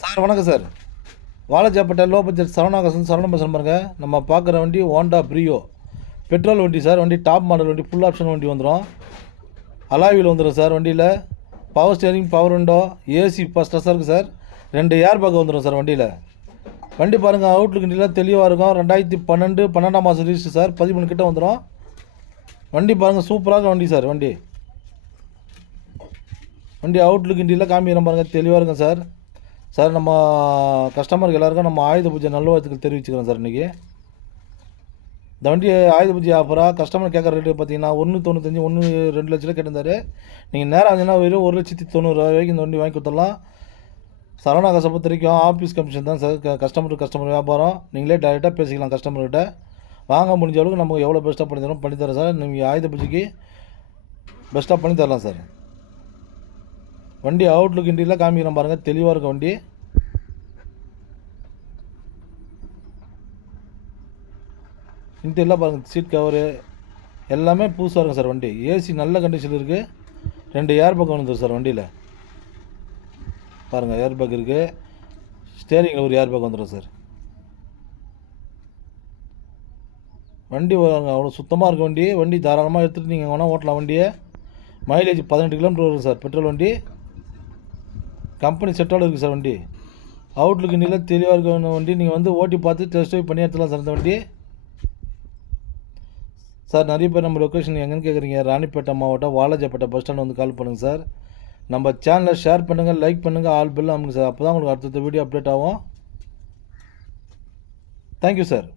Sir வணக்கம் sir. Walajapet low budget Saravana Pasan பாருங்க. நம்ம பார்க்குற வண்டி ஹோண்டா ப்ரியோ பெட்ரோல் வண்டி சார். வண்டி டாப் மாடல் வண்டி, ஃபுல் ஆப்ஷன் வண்டி வந்துடும். அலாவில் வந்துடும் சார். வண்டியில் power steering, power window, AC first கிளாஸாக இருக்குது சார். 2 ஏர் பேக் வந்துடும் சார் வண்டியில். வண்டி பாருங்கள், அவுட்லுக் இண்டியில் தெளிவாக இருக்கும். 2012 12ஆம் மாதம் ரிஜிஸ்டர் சார். 13 கிட்ட வந்துடும். வண்டி பாருங்கள், சூப்பராக வண்டி சார். வண்டி அவுட்லுக் இண்டியில் காமிக்கிறோம் பாருங்கள், தெளிவாக இருக்கும் சார். சார் நம்ம கஸ்டமருக்கு எல்லாருக்கும் நம்ம ஆயுத பூஜை நல்வாழ்த்துக்கள் தெரிவிச்சுக்கிறோம் சார். இன்றைக்கி இந்த வண்டி ஆயுத பூஜை ஆஃபராக கஸ்டமர் கேட்குற ரேட்டு பார்த்தீங்கன்னா 1,95 1,2 லட்சம் கேட்டிருந்தாரு. நீங்கள் நேராக வந்தீங்கன்னா வெறும் 1,90,000 வரைக்கும் இந்த வண்டி வாங்கி கொடுத்துடலாம். சரவணா காசை பொறுத்த வரைக்கும் ஆஃபீஸ் கமிஷன் தான் சார். கஸ்டமர் வியாபாரம். நீங்களே டைரெக்டாக பேசிக்கலாம் கஸ்டமர்கிட்ட. வாங்க முடிஞ்ச அளவுக்கு நம்ம எவ்வளோ பெஸ்ட்டாக பண்ணித்தரோம் சார். நீங்கள் ஆயுத பூஜைக்கு பெஸ்ட்டாக பண்ணி தரலாம் சார். வண்டி அவுட்லுக் இண்டியில் காமிக்கிறோம் பாருங்கள், தெளிவாக இருக்கும் வண்டி. இன்டீரியர்லாம் பாருங்கள், சீட் கவரு எல்லாமே புதுசாக இருக்கும் சார். வண்டி ஏசி நல்ல கண்டிஷன் இருக்குது. 2 ஏர் பேக் வந்துடும் சார் வண்டியில். பாருங்கள், ஏர் பேக் இருக்குது. ஸ்டேரிங்கில் ஒரு ஏர் பேக் வந்துடும் சார். வண்டி அவ்வளோ சுத்தமாக இருக்குது வண்டி. வண்டி தாராளமாக எடுத்துகிட்டு நீங்கள் வேணால் ஓட்டலாம் வண்டியை. மைலேஜ் 18 கிலோமீட்டர் வரும் சார். பெட்ரோல் வண்டி, கம்பெனி செட்டோடு இருக்குது சார். வண்டி அவுட்லுக் இண்டியில் தெளிவாக இருக்க வண்டி. நீங்கள் வந்து ஓட்டி பார்த்து டெஸ்ட் ட்ரைவ் பண்ணி எடுத்துலாம் சார் இந்த வண்டி. சார் நிறைய பேர் நம்ம லொக்கேஷன் எங்கேன்னு கேட்குறீங்க. ராணிப்பேட்டை மாவட்டம் வாலாஜாப்பேட்டை பஸ் ஸ்டாண்ட் வந்து கால் பண்ணுங்கள் சார். நம்ம சேனலை ஷேர் பண்ணுங்கள், லைக் பண்ணுங்கள், ஆல் பெல் அமுங்க சார். அப்போ தான் உங்களுக்கு அடுத்த வீடியோ அப்டேட் ஆகும். Thank you sir.